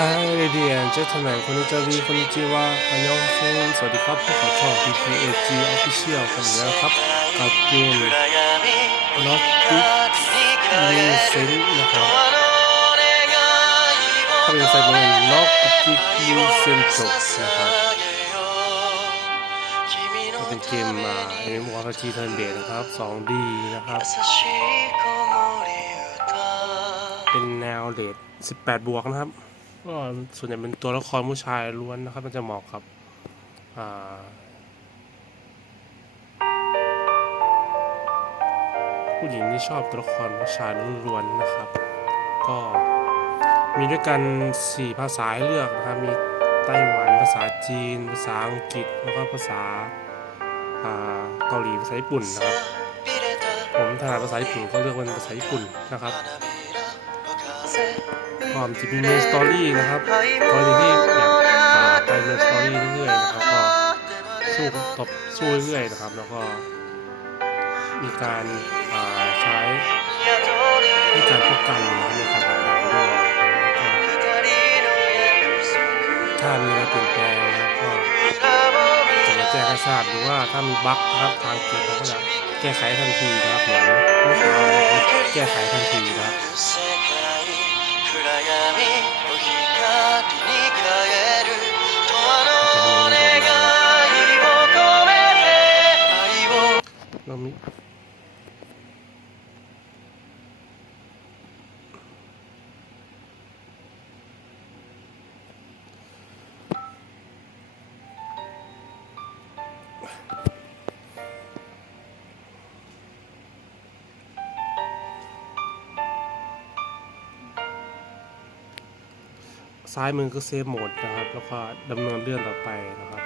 Hi Radiant Gentlemen คนนี้จะวีคนนี้จีว่าอันยองเซนสวัสดีครับพวกเราชอบ BPAG Official กันแล้ครับกับเกม Naughty Lucent นะครับถ้าเป็นไซเบอร์ Naughty Lucent จบนะครับก็เป็นเกมมาเอ็มวอร์จีเทิร์เดนครับ 2D นะครับเป็นแนวเลด18 บวกนะครับ ก็ส่วนใหญ่เป็นตัวละครผู้ชายล้วนนะครับ มันจะเหมาะกับอ่าผู้หญิงที่ชอบตัวละครผู้ชายล้วนๆนะครับ ก็มีด้วยกัน 4 ภาษาให้เลือกนะครับ มีไต้หวันภาษาจีน ภาษาอังกฤษแล้วก็ภาษาอ่าเกาหลีภาษาญี่ปุ่นนะครับ ผมถนัดภาษาญี่ปุ่นก็เลือกเป็นภาษาญี่ปุ่นนะครับ พร้อมจะมีเมนสตอรี่นะครับกรณีที่อยากไปเมนสตอรี่เรื่อยๆนะครับก็สู้ตบสู้เรื่อยๆนะครับ แล้วก็มีการาใช้ในการป้องกันนะครับในการทำงานด้วยถ้ามีอะไรเปลี่ยนแปลงนะครับก็จะมาแจ้งให้ทราบหรือว่าถ้ามีบั๊กนะครับทางเกมเขาก็จะแก้ไขทันทีนะครับเหมือนเมื่อเช้านะครับแก้ไขทันทีนะครับ นามิซ้ายมือก็เซฟโหมดนะครับ แล้วก็ดำเนินเรื่องต่อไปนะครับ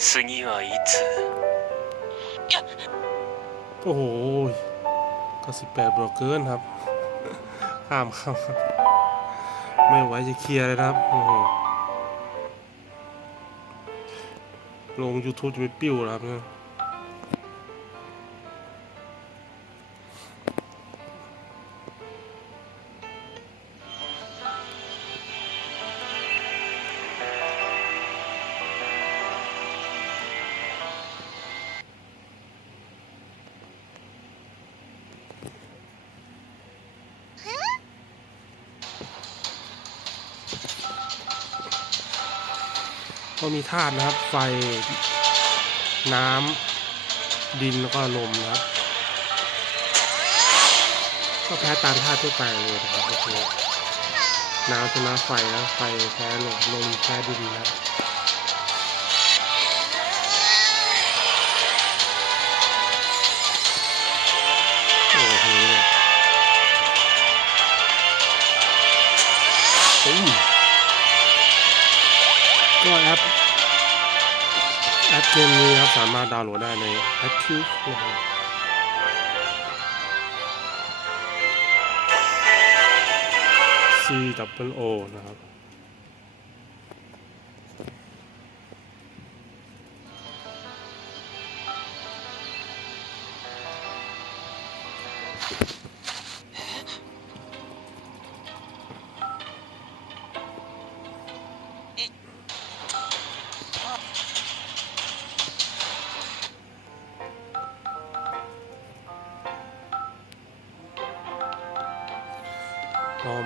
次は โอ้โหก็สิบแปดบวกเกินครับข้ามข้ามครับ ไม่ไหวจะเคลียร์เลยนะครับ โอ้โห ลง YouTube จะไปปิ้วแล้วครับเนี่ย ก็มีธาตุนะครับ ไฟ น้ำ ดินแล้วก็ลมนะครับ ก็แพ้ตามธาตุทั่วไปเลยนะครับโอเคน้ำชนะไฟนะไฟแพ้ลมลมแพ้ดินนะ เกมนี้ครับสามารถดาวน์โหลดได้ใน Active นะครับ C W O นะครับ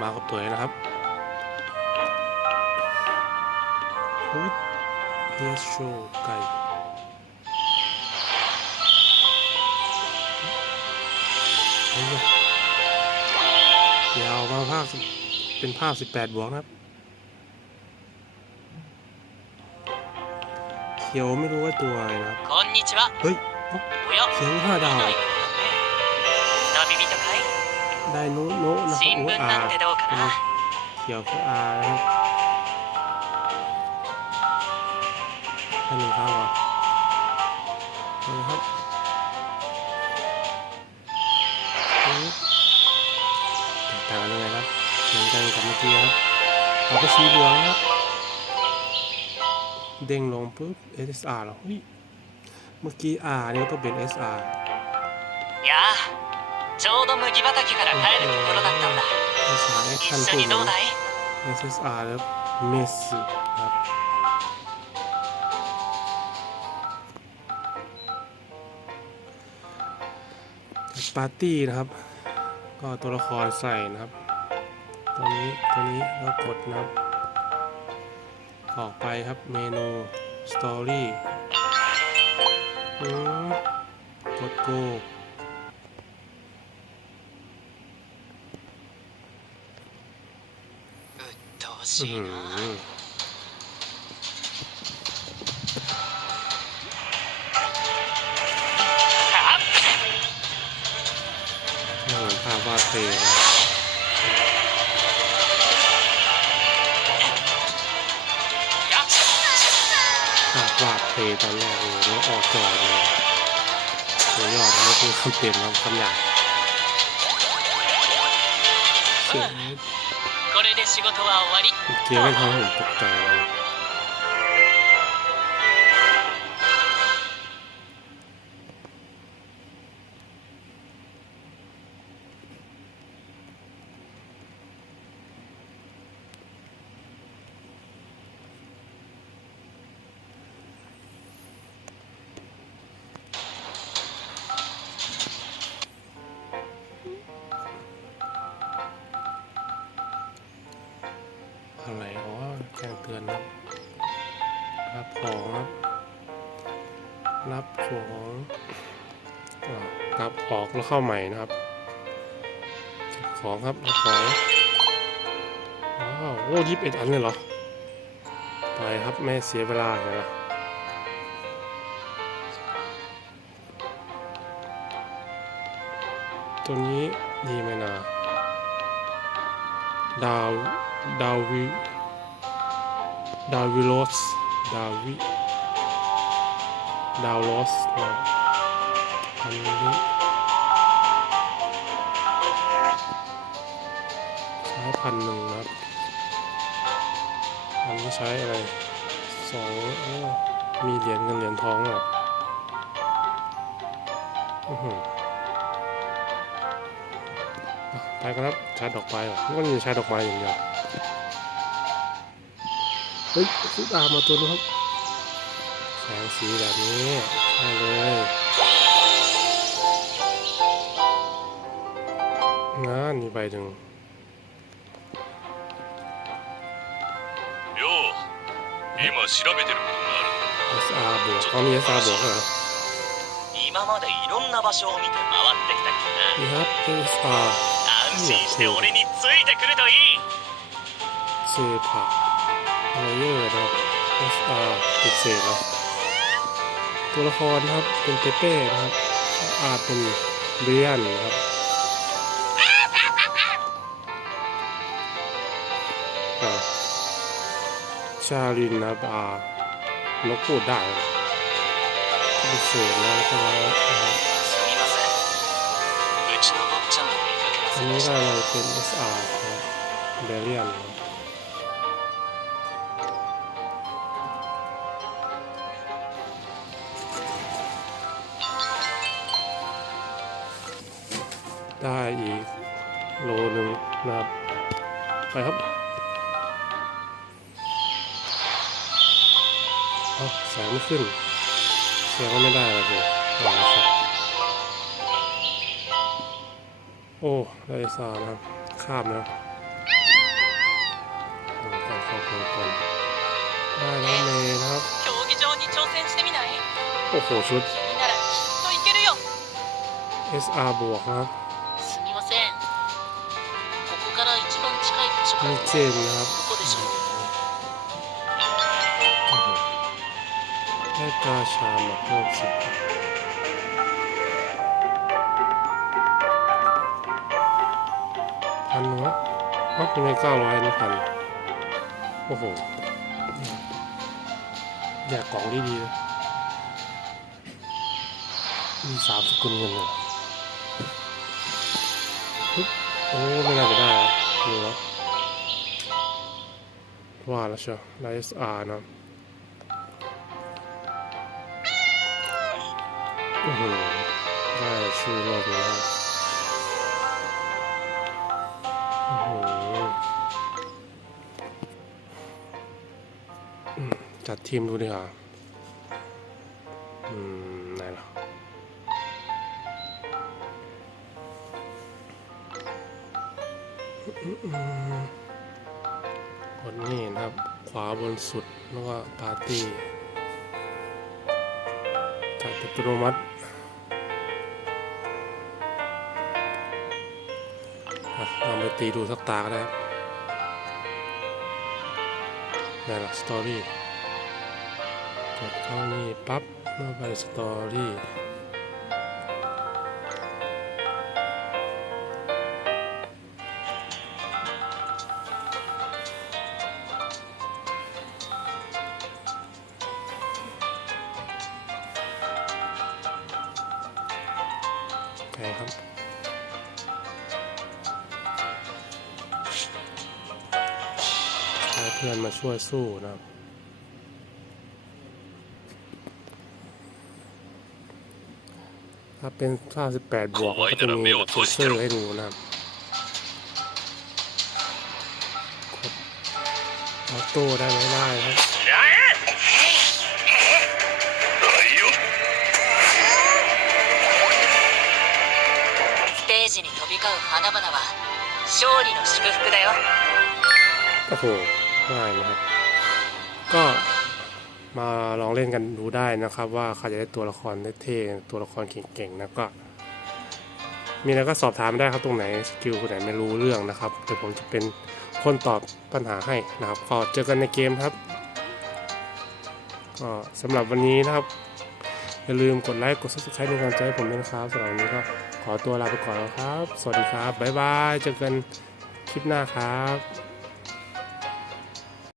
มากับตัวนะครับเฮียโชไก่ยาวมาภาพเป็นภาพ 18 บวกนะครับ เขียวไม่รู้ว่าตัวอะไรนะเฮ้ยเขียวห้าดาว ได้โน้โน้นะครับโอ้อาเกี่ยวกับอานะครับให้หนึ่งข้าวนะครับต่างกันยังไงครับเหมือนกันกับเมื่อกี้ครับเราก็ชีเหลืองครับเด้งลงปุ๊บ SR หรอเฮ้ยเมื่อกี้ R เนี่ยก็เป็น SR ยา ちょうど麦畑から帰るところだったんだ ภาษาแอค 一 ชั่น 緒 พูด に เล どうだ ย い SSR แล้วเมสครับปาร์ตี้นะครับ ก็ตัวละครใส่นะครับ ตัวนี้ตัวนี้แล้วกดนะครับ ออกไปครับเมนูสตอรี่กดโก อื้หือครับนี่เหมือนภาพวาดเฟรมยัภาพวาดเฟรตอนแรกเลยแล้วออกจอเลยตัวยอดแล้วก็พูดคำเต็มแน้วคำหยาบเสียง 仕事は終わり。ったな。 อ่ากลับออกแล้วเข้าใหม่นะครับของครับของว้าวโอ้ยิบเอ็ดอันเลยเหรอไปครับไม่เสียเวลาเลยนะตัวนี้ดีไหมนะดาวดาววิดาวิโลสดาวิดาวโลสนะันนี้ใช้พันหนึ่งนะครับ อันนี้ใช้อะไรสองมีเหรียญเงินเหรียญทองเหรออื้อหืออะไปกันครับชาร์จดอกไม้เหรอมันก็มีชาร์จดอกไม้อย่างเดียวเฮ้ยซุดอามาตัวนึงครับแสงสีแบบนี้ใช่เลย งานนี่ใบหนึ่ง よう今調べてることがあるんだ SR บวกเขามี SR บวกเหรอ 今までいろんな場所を見て回ってきたか นี่ครับ SR ら安心して俺についてくるといい เซพาโรเยอร์นะครับ SR ติดเศษนะตัวละครนะครับเป็นเปเป้นะครับอาร์เป็นเบียนนะครับ ชาลินนาบานกพูดได้พิเศษนะครับอันนี้เราเป็น SR ครัเบเลียนได้อีกโลหนึ่งนะครับ ไปครับ เอาแสงไม่ขึ้นเสีงก็ไม่ได้เลยลสิโอ้ได้สานะครับข้ามนะก่อนก่อนก่ก่อนได้แล้วเมย์นะครับโอ้โหชุด SR บวกนะครับนี่เจนนะครับ ได้าชามาเพิ่มสิบพันหัวะเอ้ายังไงเก้าร้อยนี่พันโอ้โหแยกกล่องดีดีๆเลยมีสามสกุลเงินเลยปึ๊บโอ้ไม่น่าจะได้อะดูแล้วว่าแล้วเชียวไลส์อาร์นะ โอ้โหได้ชื่อรถแล้วโอ้โหจัดทีมดูดีกว่าอืมไหนล่ะกดนี่นะครับ ขวาบนสุด แล้วก็ปาร์ตี้จัดอัตโนมัติ ตีดูสักตาก็ได้ครับนี่นล่ะสตอรี่กดเข้านี่ปั๊บเมื่อไปสตอรี่โอเคครับ พื่อนมาช่วยสู้นะครับ ถ้าเป็น 98 บวกก็จะมีเซนเซอร์ให้ดูนะครับออโต้ได้ไหม่ได้ครับโอ้โห ง่ายนะครับ ก็มาลองเล่นกันดูได้นะครับ ว่าใครจะได้ตัวละครเท่ๆตัวละครเก่งๆนะก็มีอะไรก็สอบถามได้ครับตรงไหนสกิลคนไหนไม่รู้เรื่องนะครับเดี๋ยวผมจะเป็นคนตอบปัญหาให้นะครับก็เจอกันในเกมครับก็สำหรับวันนี้นะครับอย่าลืมกดไลค์กด subscribe เป็นกำลังใจให้ผมด้วยนะครับสำหรับวันนี้ก็ขอตัวลาไปก่อนแล้วครับ สวัสดีครับบ๊ายบายเจอกันคลิปหน้าครับ